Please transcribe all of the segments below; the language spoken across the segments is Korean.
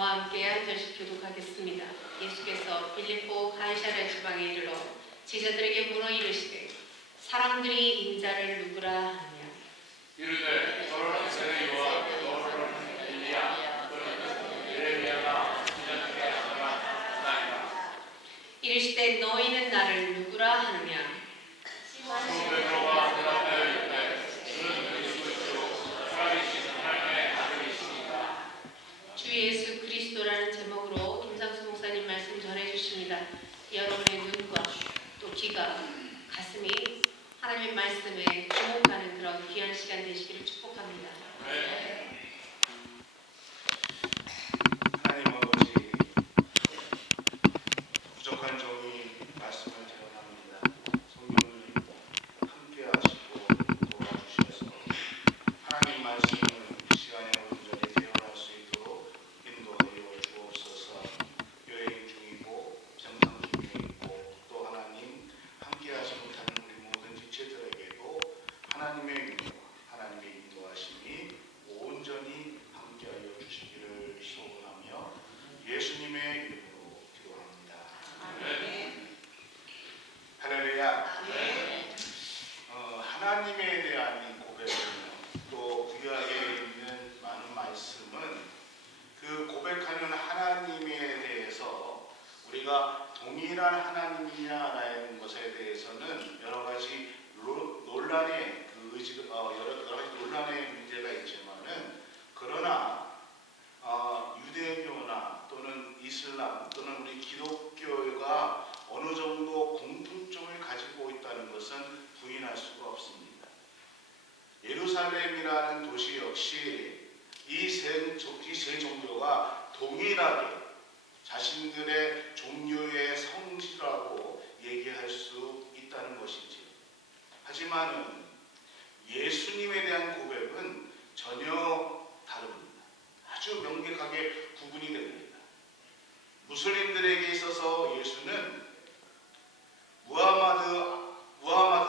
저와 함께 한 절씩 교독하겠습니다. 예수께서 빌립보 가이사랴 지방에 이르러 제자들에게 물어 이르시되 사람들이 인자를 누구라 하느냐. 이르되 너는 세례요한, 너는 엘리야, 너는 예레미야가 지전 중에 하나니라. 이르시되 너희는 나를 누구라 하느냐. 시몬 베드로가 대답하여 이르되 주는 예수시요 살아계신 하나님의 아들이시니라. 주 예수 그리스도라는 제목으로 김상수 목사님 말씀 전해주십니다. 여러분의 눈과 또 귀가 가슴이 하나님의 말씀에 주목하는 그런 귀한 시간 되시기를 축복합니다. 하나님 아버지, 부족한 종이 말씀을 대언합니다. 성령을 함께 하시고 도와주셔서 하나님 말씀을 이 시간에 온전히 대언할 수 있도록 인도하여 주옵소서. 여행 중이고 병상 중에 있고 또 하나님 함께 하시 못하는 우리 모든 지체들에게도 하나님의 은혜와 하나님의 인도하심이 온전히 함께하여 주시기를 소원하며 예수님의 이름으로 기도합니다. 할렐루야. 하나님에 대한 고백은 또 구약에 있는 많은 말씀은 그 고백하는 하나님에 대해서 우리가 동일한 하나님이냐라는 것에 대해서는 여러 가지 논란의 여러 가지 논란의 문제가 있지만은 그러나 유대교나 또는 이슬람 또는 우리 기독교가 어느 정도 공통점을 가지고 있다는 것은 부인할 수가 없습니다. 예루살렘이라는 도시 역시 이 세 종교가 동일하게 자신들의 종교의 성지라고 얘기할 수 있다는 것이지. 하지만은 예수님에 대한 고백은 전혀 다릅니다. 아주 명백하게 구분이 됩니다. 무슬림들에게 있어서 예수는 무하마드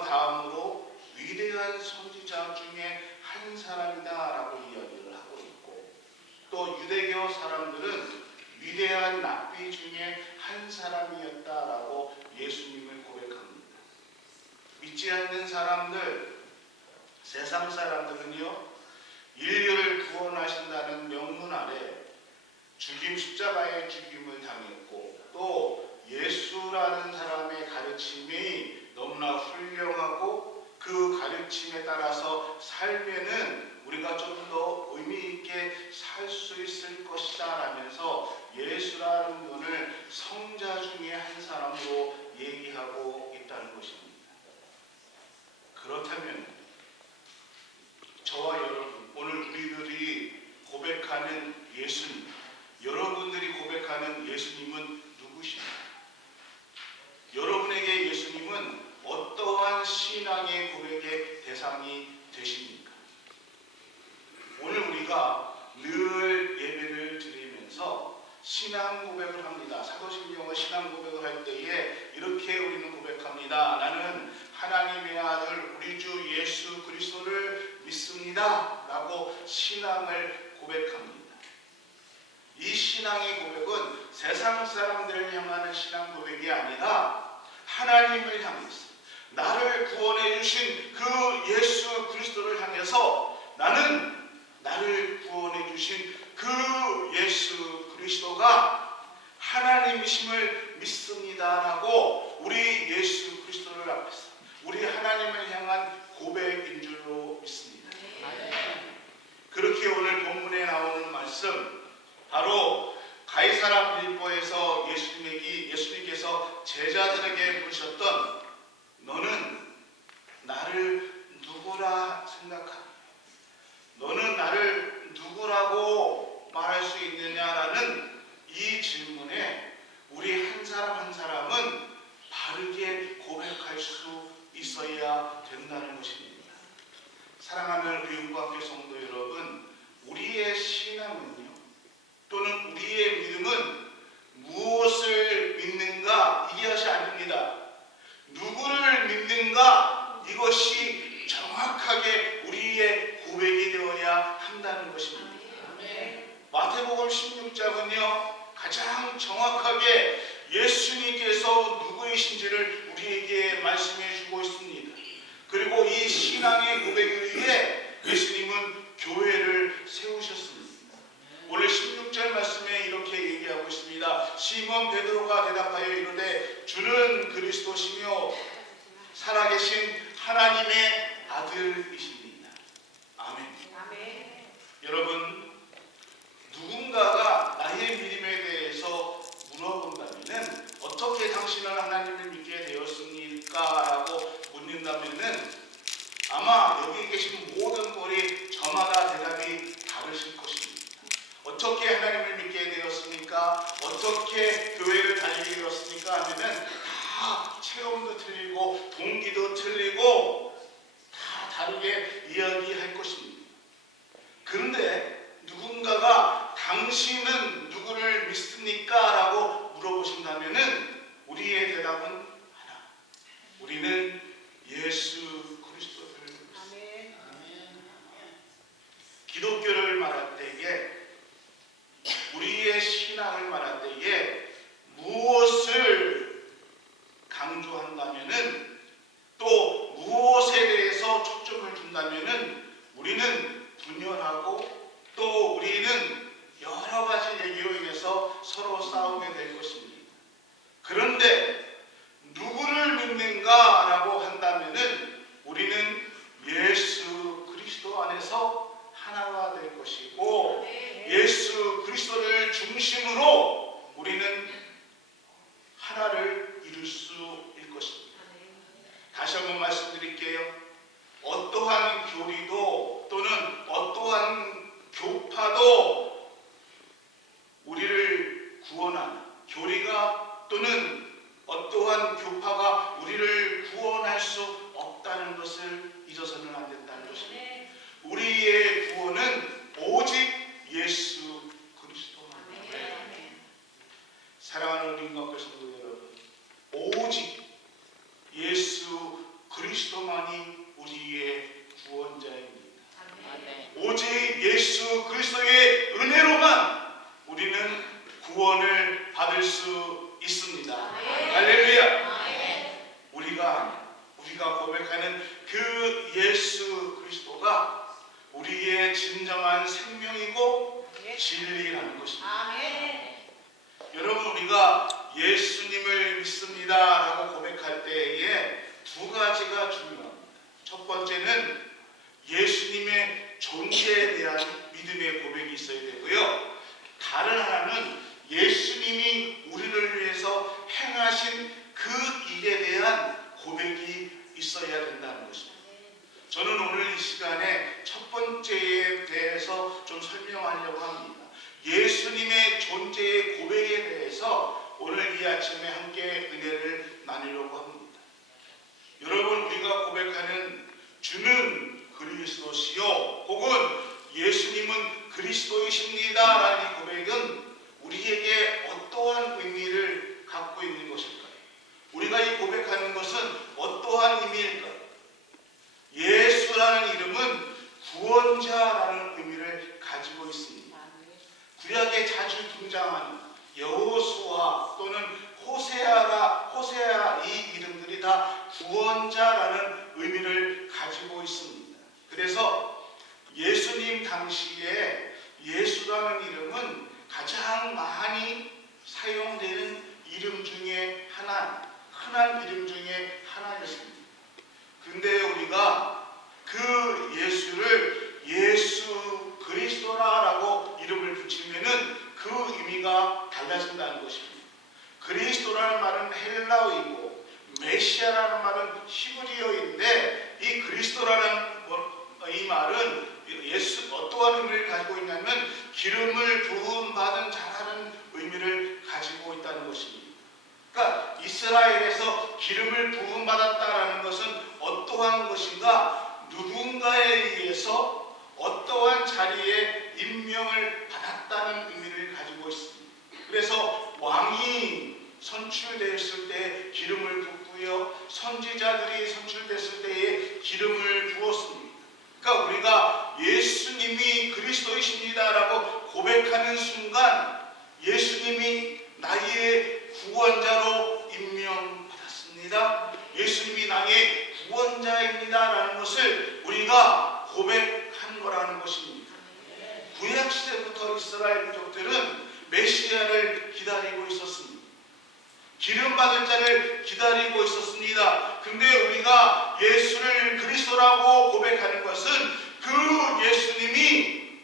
다음으로 위대한 선지자 중에 한 사람이다라고 이야기를 하고 있고, 또 유대교 사람들은 위대한 랍비 중에 한 사람이었다라고 예수님을 고백합니다. 믿지 않는 사람들, 세상 사람들은요, 인류를 구원하신다는 명문 아래 십자가의 죽임을 당했고, 또 예수라는 사람의 가르침이 너무나 훌륭하고 그 가르침에 따라서 살면은 우리가 좀 더 의미 있게 살 수 있을 것이다 라면서 예수라는 분을 성자 중에 한 사람으로 얘기하고 있다는 것입니다. 그렇다면 저와 여러분, 오늘 우리들이 고백하는 예수님, 여러분들이 고백하는 예수님은 누구십니까? 여러분에게 예수님은 어떠한 신앙의 고백의 대상이 되십니까? 오늘 우리가 늘 예배를 드리면서 신앙 고백을 합니다. 사도신경의 신앙 고백을 할 때에 이렇게 우리는 고백합니다. 나는 하나님의 아들 우리 주 예수 그리스도를 믿습니다 라고 신앙을 고백합니다. 이 신앙의 고백은 세상 사람들을 향하는 신앙 고백이 아니라 하나님을 향해서 나를 구원해 주신 그 예수 그리스도를 향해서 나는 나를 구원해 주신 그 예수 그리스도가 하나님이심을 믿습니다라고 우리 예수 그리스도를 앞에서 우리 하나님을 향한 고백인 줄로 믿습니다. 그렇게 오늘 본문에 나오는 말씀, 바로 가이사랴 빌립보에서 예수님께서 제자들에게 물으셨던 너는 나를 누구라 생각하니? 너는 나를 누구라고 말할 수 있느냐라는 이 질문에 우리 한 사람 한 사람은 바르게 고백할 수 있어야 된다는 것입니다. 사랑하는 우리 은광교 성도 여러분, 우리의 신앙은요, 또는 우리의 믿음은 무엇을 믿는가 이것이 아닙니다. 누구를 믿는가 이것이 정확하게 우리의 고백이 되어야 한다는 것입니다. 마태복음 마태복음 16장은요 가장 정확하게 예수님께서 누구이신지를 우리에게 말씀해 주고 있습니다. 그리고 이 신앙의 고백 위에 예수님은 교회를 세우셨습니다. 오늘 16절 말씀에 이렇게 얘기하고 있습니다. 시몬 베드로가 대답하여 이르되 주는 그리스도시며 살아계신 하나님의 아들이십니다. 아멘. 여러분, 누군가가 나의 믿음에 대해서 물어본다면 어떻게 당신은 하나님을 믿게 되었습니까? 라고 묻는다면 아마 여기 계신 모든 분이 저마다 대답이 다르실 것입니다. 어떻게 하나님을 믿게 되었습니까? 어떻게 교회를 다니게 되었습니까? 하면은 다 체험도 틀리고 동기도 틀리고 다 다르게 이야기할 것입니다. 그런데 누군가가 당신은 누구를 믿습니까? 라고 물어보신다면은 우리의 대답은 하나. 우리는 예수 그리스도를 믿습니다. 기독교를 말할 때에 우리의 신앙을 말할 때에 무엇을 강조한다면은 또 무엇에 대해서 초점을 준다면은 우리는 분열하고 또 우리는 여러 가지 얘기로 인해서 서로 싸우게 될 것입니다. 그런데 누구를 믿는가라고 한다면은 우리는 예수 그리스도 안에서 하나가 될 것이고 예수 그리스도를 중심으로 우리는 하나를 이룰 수일 것입니다. 다시 한번 말씀드릴게요. 어떠한 교리도 또는 어떠한 교파도 우리를 구원하는 교리가 또는 어떠한 교파가 우리를 구원할 수 없다는 것을 잊어서는 안 된다는 것입니다. 우리의 구원은 오직 예수 그리스도만입니다. 사랑하는 우리 인간교 성도 여러분, 오직 예수 그리스도만이 우리의 구원자입니다. 오직 예수 그리스도의 은혜로만 우리는 구원을 받을 수 있습니다. 할렐루야. 우리가 고백하는 그 예수 그리스도가 우리의 진정한 생명이고 진리라는 것입니다. 여러분, 우리가 예수님을 믿습니다라고 고백할 때에 두 가지가 중요합니다. 첫 번째는 예수님의 존재에 대한 믿음의 고백이 있어야 되고요. 다른 하나는 예수님이 우리를 위해서 행하신 그 일에 대한 고백이 있어야 된다는 것입니다. 저는 오늘 이 시간에 첫 번째에 대해서 좀 설명하려고 합니다. 예수님의 존재의 고백에 대해서 오늘 이 아침에 함께 은혜를 나누려고 합니다. 여러분, 우리가 고백하는 주는 그리스도시요 혹은 예수님은 그리스도이십니다 라는 이 고백은 우리에게 어떠한 의미를 갖고 있는 것일까요? 우리가 이 고백하는 것은 어떠한 의미일까요? 예수라는 이름은 구원자라는 의미를 가지고 있습니다. 구약에 자주 등장하는 여호수아 또는 호세아 이 이름들이 다 구원자라는 의미를 가지고 있습니다. 그래서 예수님 당시에 예수라는 이름은 가장 많이 사용되는 이름 중에 흔한 이름 중에 하나였습니다. 근데 우리가 그 예수를 예수 그리스도라고 이름을 붙이면은 그 의미가 달라진다는 것입니다. 그리스도라는 말은 헬라어이고 메시아라는 말은 히브리어인데 이 그리스도라는 이 말은 어떠한 의미를 가지고 있냐면 기름을 부음 받은 자라는 의미를 가지고 있다는 것입니다. 그러니까 이스라엘에서 기름을 부음 받았다라는 것은 어떠한 것인가? 누군가에 의해서 어떠한 자리에 임명을 받았다는 의미를 가지고 있습니다. 그래서 왕이 선출되었을 때 기름을 붓고요, 선지자들이 선출됐을 때에 기름을 부었습니다. 그러니까 우리가 예수님이 그리스도이십니다라고 고백하는 순간 예수님이 나의 구원자로 임명받았습니다. 예수님이 나의 구원자입니다라는 것을 우리가 고백한 거라는 것입니다. 구약시대부터 이스라엘 민족들은 메시아를 기다리고 있었습니다. 기름받을 자를 기다리고 있었습니다. 근데 우리가 예수를 그리스도라고 고백하는 것은 그 예수님이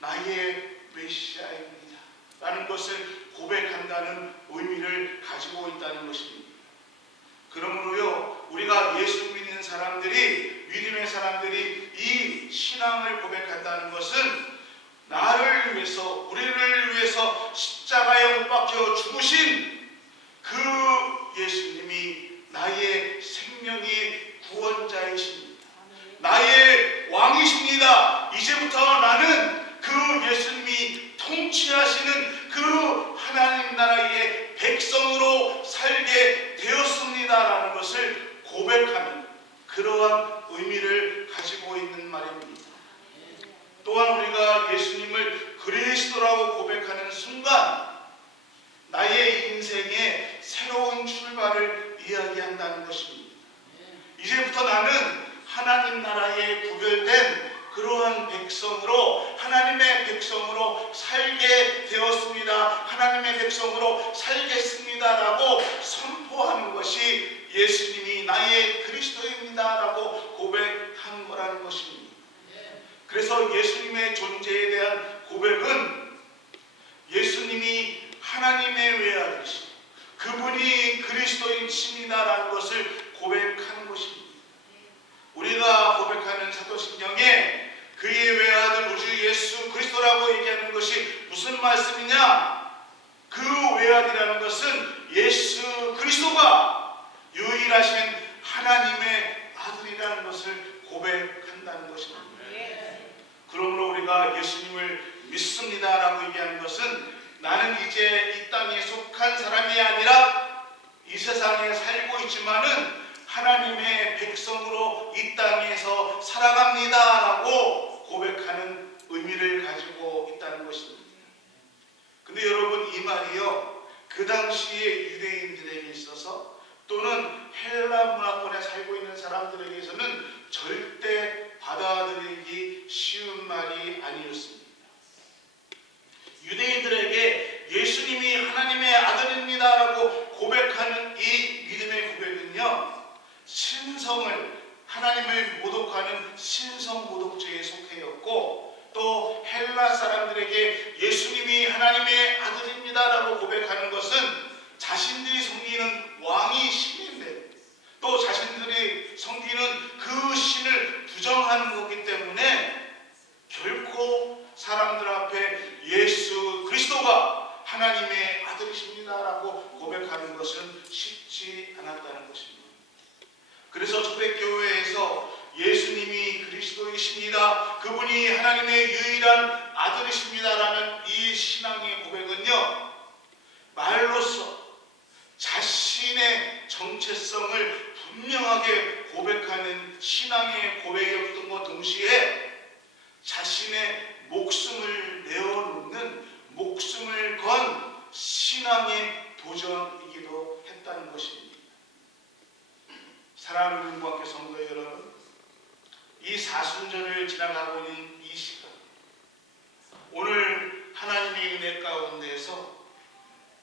나의 메시아입니다 라는 것을 고백한다는 의미를 가지고 있다는 것입니다. 그러므로요, 우리가 예수 믿는 사람들이, 믿음의 사람들이 이 신앙을 고백한다는 것은 나를 위해서, 우리를 위해서 십자가에 못 박혀 죽으신 그 예수님이 나의 생명의 구원자이십니다. 나의 왕이십니다. 이제부터 나는 그 예수님이 통치하시는 그 하나님 나라의 백성으로 살게 되었습니다라는 것을 고백하는 그러한 의미를 가지고 있는 말입니다. 또한 우리가 예수님을 그리스도라고 고백하는 순간 나의 인생의 새로운 출발을 이야기한다는 것입니다. 이제부터 나는 하나님 나라에 구별된 그러한 백성으로, 하나님의 백성으로 살게 되었습니다. 하나님의 백성으로 살겠습니다라고 선포하는 것이 예수님이 나의 그리스도입니다라고 고백한 거라는 것입니다. 그래서 예수님의 존재에 대한 고백은 예수님이 하나님의 외아들이시고 그분이 그리스도이십니다라는 것을 고백하는 것입니다. 우리가 고백하는 사도신경에 그의 외아들 우주 예수 그리스도라고 얘기하는 것이 무슨 말씀이냐? 그 외아들이라는 것은 예수 그리스도가 유일하신 하나님의 아들이라는 것을 고백한다는 것입니다. 그러므로 우리가 예수님을 믿습니다라고 얘기하는 것은 나는 이제 이 땅에 속한 사람이 아니라 이 세상에 살고 있지만은 하나님의 백성으로 이 땅에서 살아갑니다라고 고백하는 의미를 가지고 있다는 것입니다. 근데 여러분, 이 말이요, 그 당시에 유대인들에게 있어서 또는 헬라 문화권에 살고 있는 사람들에게서는 절대 받아들이기 쉬운 말이 아니었습니다. 유대인들에게 예수님이 하나님의 아들입니다라고 고백하는 이 믿음의 고백은요, 신성을, 하나님을 모독하는 신성 모독죄에 속해였고, 또 헬라 사람들에게 예수님이 하나님의 아들입니다라고 고백하는 것은 자신들이 섬기는 왕이 신인데 또 자신들이 섬기는 그 신을 부정하는 거기 때문에 결코 사람들 앞에 예수 그리스도가 하나님의 아들이십니다라고 고백하는 것은 쉽지 않았다는 것입니다. 그래서 초대교회에서 예수님이 그리스도이십니다, 그분이 하나님의 유일한 아들이십니다라는 이 신앙의 고백은요, 말로써 자신의 정체성을 분명하게 고백하는 신앙의 고백이었던 것 동시에 자신의 목숨을 내어놓는, 목숨을 건 신앙의 도전이기도 했다는 것입니다. 사랑하는 국악교 성도 여러분, 이 사순절을 지나가고 있는 이 시간, 오늘 하나님의 은혜 가운데서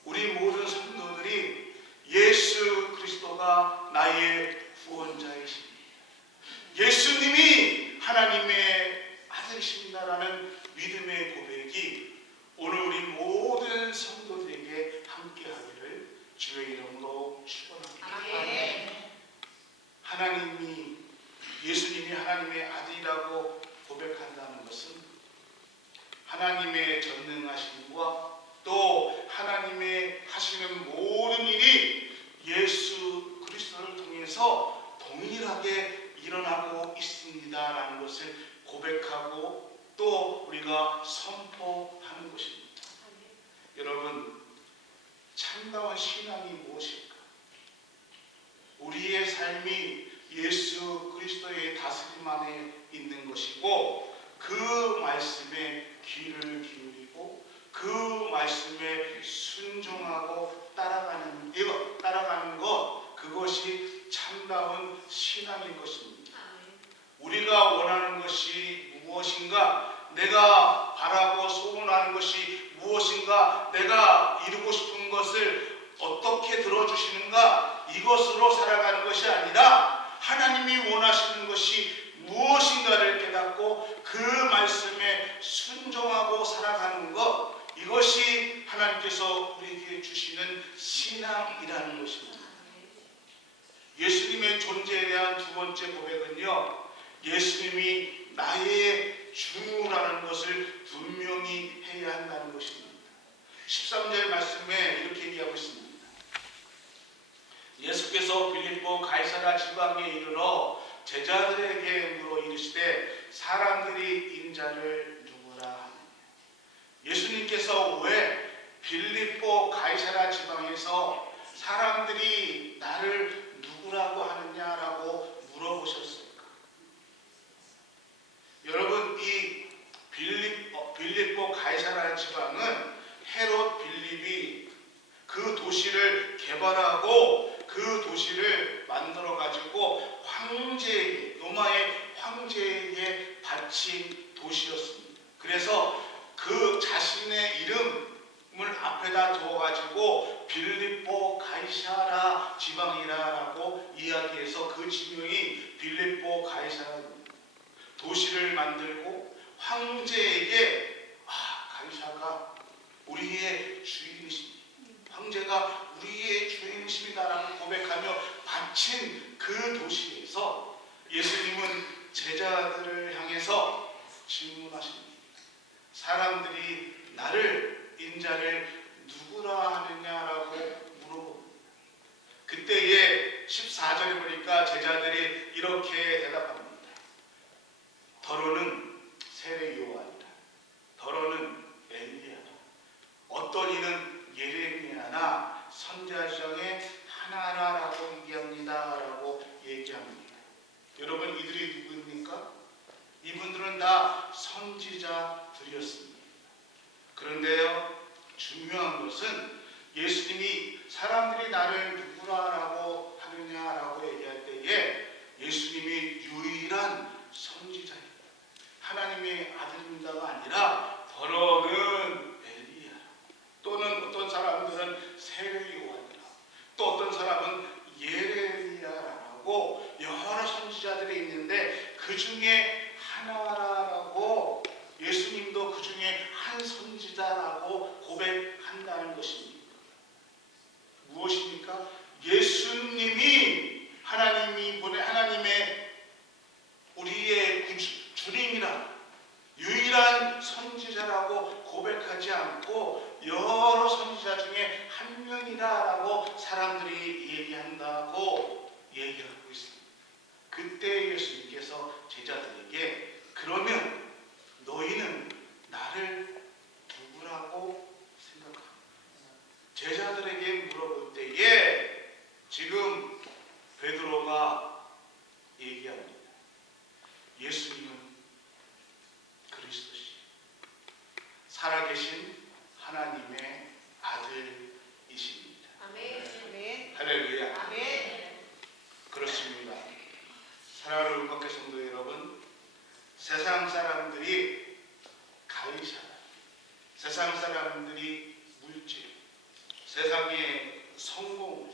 우리 모든 성도들이 예수 그리스도가 나의 구원자이십니다, 예수님이 하나님의 아들이십니다라는 믿음의 고백이 오늘 우리 모든 성도들에게 함께하기를 주의 이름으로 축원합니다. 하나님이, 예수님이 하나님의 아들이라고 고백한다는 것은 하나님의 전능하심과 또 하나님의 하시는 모든 일이 예수 그리스도를 통해서 동일하게 일어나고 있습니다라는 것을 고백하고 또 우리가 선포하는 것입니다. 여러분, 참다운 신앙이 무엇일까? 우리의 삶이 예수 그리스도의 다스림 안에 있는 것이고 그 말씀에 귀를 기울이고 그 말씀에 순종하고 따라가는 것, 그것이 참다운 신앙인 것입니다. 우리가 원하는 것이 무엇인가, 내가 바라고 소원하는 것이 무엇인가, 내가 이루고 싶은 것을 어떻게 들어주시는가, 이것으로 살아가는 것이 아니라 하나님이 원하시는 것이 무엇인가를 깨닫고 그 말씀에 순종하고 살아가는 것, 이것이 하나님께서 우리에게 주시는 신앙이라는 것입니다. 예수님의 존재에 대한 두 번째 고백은요, 예수님이 나의 주라는 것을 분명히 해야 한다는 것입니다. 13절 말씀에 이렇게 얘기하고 있습니다. 예수께서 빌립보 가이사랴 지방에 이르러 제자들에게 물어 이르시되 사람들이 인자를 누구라 하느냐. 예수님께서 왜 빌립보 가이사랴 지방에서 사람들이 나를 누구라고 하느냐라고 물어보셨을까? 여러분, 이 빌립보 가이사랴 지방은 헤롯 빌립이 그 도시를 개발하고 그 도시를 만들어 가지고 로마의 황제에게 바친 도시였습니다. 그래서 그 자신의 이름을 앞에다 두어 가지고 빌립보 가이사랴 지방이라고 이야기해서 그 지명이 빌립보 가이사랴입니다. 도시를 만들고 황제에게 가이사가 우리의 주인이십니다. 황제가 우리의 주인이십니다라고 고백하며 바친 그 도시에서 예수님은 제자들을 향해서 질문하십니다. 사람들이 나를 인자를 누구라 하느냐라고 물어봅니다. 그때에 14절에 보니까 제자들이 이렇게 대답합니다. 더러는 세례 요한이라, 더러는 엘리야라, 어떤 이는 예레미야나 선지자 중에 하나라라고 얘기합니다라고 얘기합니다. 여러분, 이들이 누구입니까? 이분들은 다 선지자들이었습니다. 그런데요, 중요한 것은 예수님이 사람들이 나를 누구라고 하느냐라고 얘기할 때에 예수님이 유일한 선지자입니다. 하나님의 아들입니다가 아니라 더러는 엘리야, 또는 어떤 사람들은 세례 요한이라, 또 어떤 사람은 예레미야라고 여러 선지자들이 있는데 그 중에 하나라고 예수님도 그 중에 한 선지자라고 고백한다는 것입니다. 무엇입니까? 예수님이 하나님의 우리의 주님이라 유일한 선지자라고 고백하지 않고 여러 선지자 중에 한 명이다라고 사람들이 얘기한다고 얘기하고 있습니다. 그때 예수님께서 제자들에게 그러면 너희는 나를 누구라고 생각하느냐? 제자들에게 물어볼 때에 지금 베드로가 얘기합니다. 예수님은 그리스도시, 살아계신 하나님의 아들이십니다. 아멘. 할렐루야. 아멘. 그렇습니다. 사랑하는 음악회 성도 여러분, 세상 사람들이 가이사, 세상 사람들이 물질, 세상의 성공,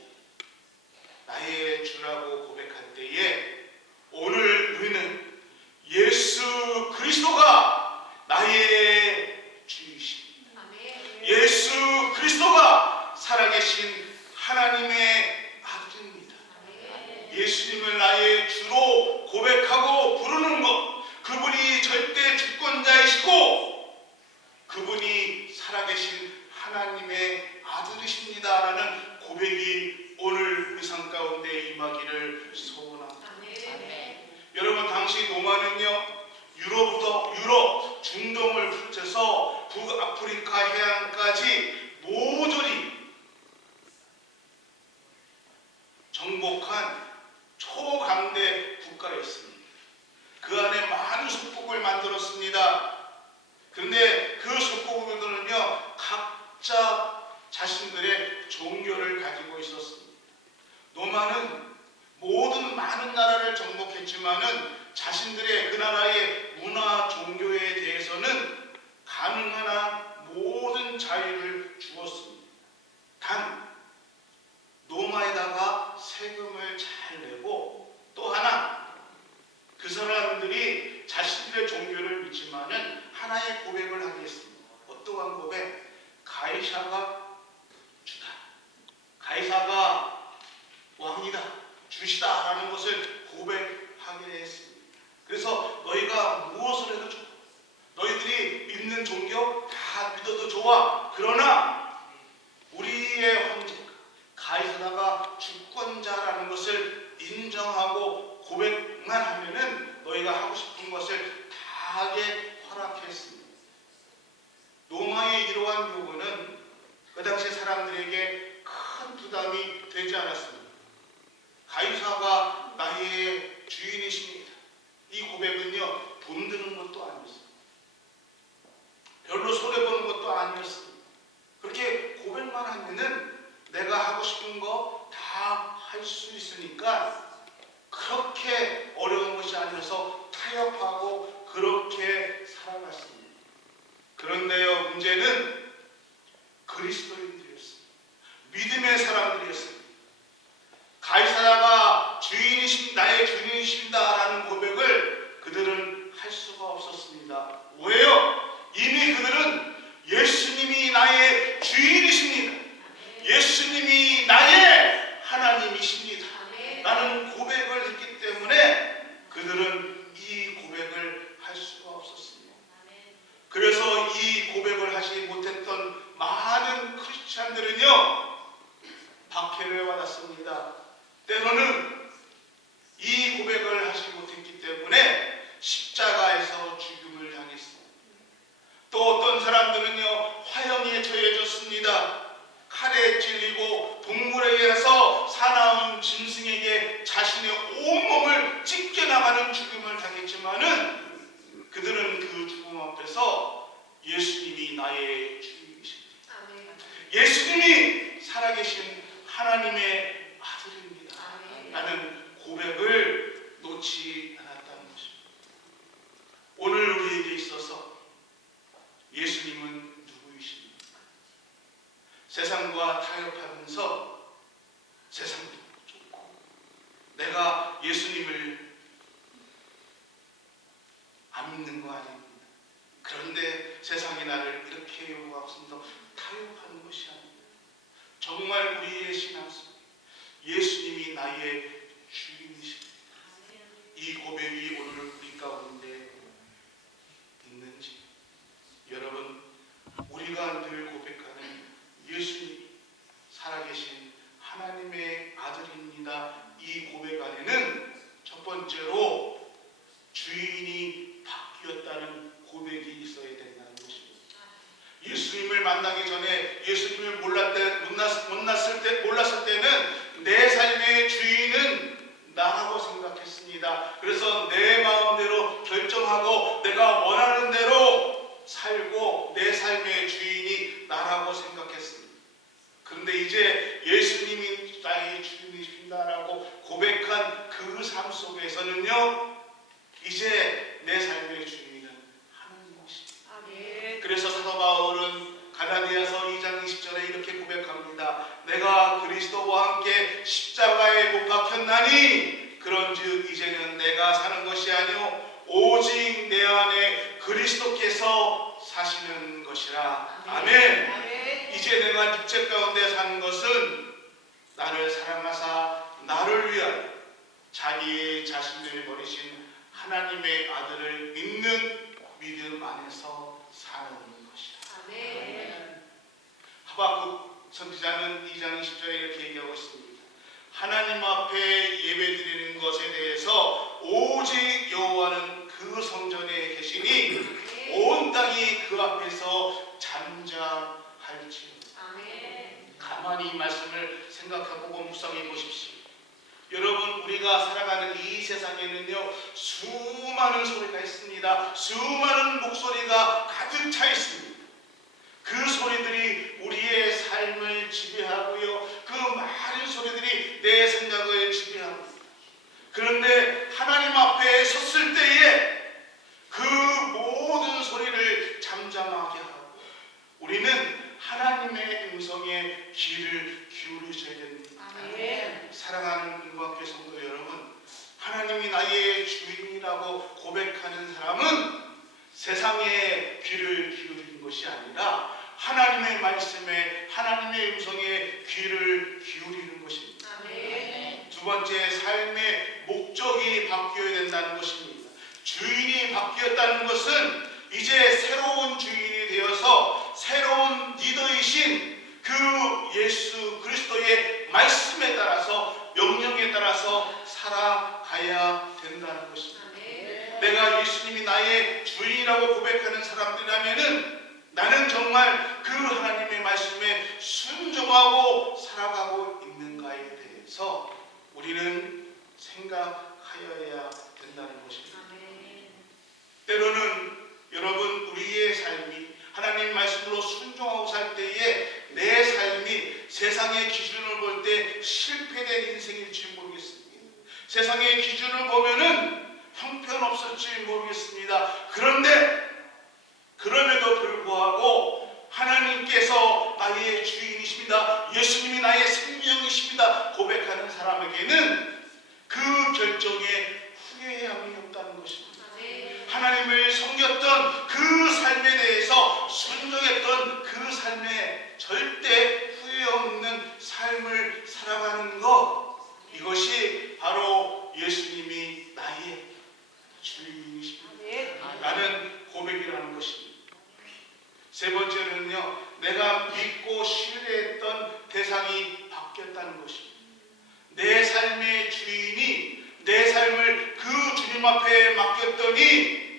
나의 주라고 고백할 때에 오늘 우리는 예수 그리스도가 나의 주이십니다. 아멘. 예수 그리스도가 살아계신 하나님의 아들입니다. 아멘. 예수님을 나의 주로 고백하고 부르는 것, 그분이 절대 주권자이시고 그분이 살아계신 하나님의 아들이십니다라는 고백이 오늘 우리 삶 가운데 임하기를 소원합니다. 아멘. 여러분, 당시 로마는요, 유럽, 중동을 훑어서 북아프리카 해안까지 모조리 정복한 초강대 국가였습니다. 그 안에 많은 속국을 만들었습니다. 그런데 그 속국들은요, 종교를 가지고 있었습니다. 로마는 모든 많은 나라를 정복했지만은 자신들의 그 나라의 문화 종교에 대해서는 가능한 한 모든 자유를 주었습니다. 단 로마에다가 세금을 잘 내고 또 하나 그 사람들이 자신들의 종교를 믿지만은 하나의 고백을 하게 했습니다. 어떠한 고백? 가이사가 주다. 가이사가 왕이다. 주시다라는 것을 고백하게 했습니다. 그래서 너희가 무엇을 해도 좋아. 너희들이 믿는 종교 다 믿어도 좋아. 그러나 우리의 황제가 가이사가 주권자라는 것을 인정하고 고백만 하면은 너희가 하고 싶은 것을 다 하게 허락했습니다. 로마의 이러한 요구는 그 당시 사람들에게 큰 부담이 되지 않았습니다. 가이사가 나의 주인이십니다. 이 고백은요, 돈 드는 것도 아니었습니다. 별로 손해보는 것도 아니었습니다. 그렇게 고백만 하면은 내가 하고 싶은 거 다 할 수 있으니까 그렇게 어려운 것이 아니어서 타협하고 그렇게 살아갔습니다. 그런데요, 문제는 그리스도인들이었습니다. 믿음의 사람들이었습니다. 가이사라가 나의 주인이십니다라는 고백을 그들은 할 수가 없었습니다. 왜요? 이미 그들은 예수님이 나의 주인이십니다. 예수님이 나의 하나님이십니다. 라는 고백을 했기 때문에 그들은 이 고백을 할 수가 없었습니다. 그래서 이 고백을 하지 못했던 많은 크리스찬들은요, 박해를 받았습니다. 때로는 이 고백을 하지 못했기 때문에 십자가에서 죽음을 당했습니다. 또 어떤 사람들은요, 화형에 처해졌습니다. 칼에 찔리고 동물에 의해서 사나운 짐승에게 자신의 온몸을 찢겨나가는 죽음을 당했지만은 그들은 그 죽음 앞에서 예수님이 나의 주인이십니다. 예수님이 살아계신 하나님의 아들입니다. 라는 고백을 놓지 않았다는 것입니다. 오늘 우리에게 있어서 예수님은 누구이십니까? 세상과 타협하면서 세상도 좋고 내가 예수님을 안 믿는 거 아닙니다. 그런데 세상이 나를 이렇게 요구하면서 타협하는 것이 아닙니다. 정말 우리의 신앙 속에 예수님이 나의 주인이십니다. 이 고백이 오늘 우리 가운데 있는지, 여러분, 우리가 늘 고백하는 예수님 살아계신 하나님의 아들입니다. 이 고백 안에는 첫 번째로 주인이 바뀌었다는 고백이 있어야 된다는 것입니다. 예수님을 만나기 전에 예수님을 몰랐을 때는 내 삶의 주인은 나라고 생각했습니다. 그래서 내 마음대로 결정하고 내가 원하는 대로 살고 내 삶의 주인이 나라고 생각했습니다. 그런데 이제 예수님이 나의 주인이십니다라고 고백한 그 삶 속에서는요, 이제 내 삶의 주인은 하나님이십니다. 그래서 사도 바울은 갈라디아서 2장 20절에 이렇게 고백합니다. 내가 그리스도와 함께 십자가에 못 박혔나니 그런즉 이제는 내가 사는 것이 아니요 오직 내 안에 그리스도께서 사시는 것이라. 아멘. 이제 내가 육체 가운데 사는 것은 나를 사랑하사 나를 위하여 자기의 자신을 버리신 하나님의 아들을 믿는 믿음 안에서 사는 것이라. 하박국 선지자는 2장 20절에 이렇게 얘기하고 있습니다. 하나님 앞에 예배드리는 것에 대해서 오직 여호와는 그 성전에 계시니 온 땅이 그 앞에서 잠잠할지어다. 가만히 이 말씀을 생각하고 묵상해 보십시오. 여러분, 우리가 살아가는 이 세상에는요, 수많은 소리가 있습니다. 수많은 목소리가 가득 차 있습니다. 그 소리들이 우리의 삶을 지배하고요, 음성에 귀를 기울이셔야 됩니다. 사랑하는 공부학교 성도 여러분, 하나님이 나의 주인이라고 고백하는 사람은 세상에 귀를 기울이는 것이 아니라 하나님의 말씀에, 하나님의 음성에 귀를 기울이는 것입니다. 두 번째, 삶의 목적이 바뀌어야 된다는 것입니다. 주인이 바뀌었다는 것은 이제 새로운 주인이 되어서 새로운 리더이신 그 예수 그리스도의 말씀에 따라서, 명령에 따라서 살아가야 된다는 것입니다. 내가 예수님이 나의 주인이라고 고백하는 사람들이라면은 나는 정말 그 하나님의 말씀에 순종하고 살아가고 있는가에 대해서 우리는 생각하여야 된다는 것입니다. 때로는 여러분, 우리의 삶이 하나님 말씀으로 순종하고 살 때에 내 삶이 세상의 기준을 볼 때 실패된 인생일지 모르겠습니다. 세상의 기준을 보면은 형편없을지 모르겠습니다. 그런데 그럼에도 불구하고 하나님께서 나의 주인이십니다, 예수님이 나의 생명이십니다 고백하는 사람에게는 그 결정에 후회함이 없다는 것입니다. 하나님을 섬겼던 그 삶에 대해서 순종했던 그 삶에 절대 후회 없는 삶을 살아가는 것, 이것이 바로 예수님이 나의 주인이십니다 라는 고백이라는 것입니다. 세 번째는요, 내가 믿고 신뢰했던 대상이 바뀌었다는 것입니다. 내 삶의 주인이 내 삶을 그 주님 앞에 맡겼더니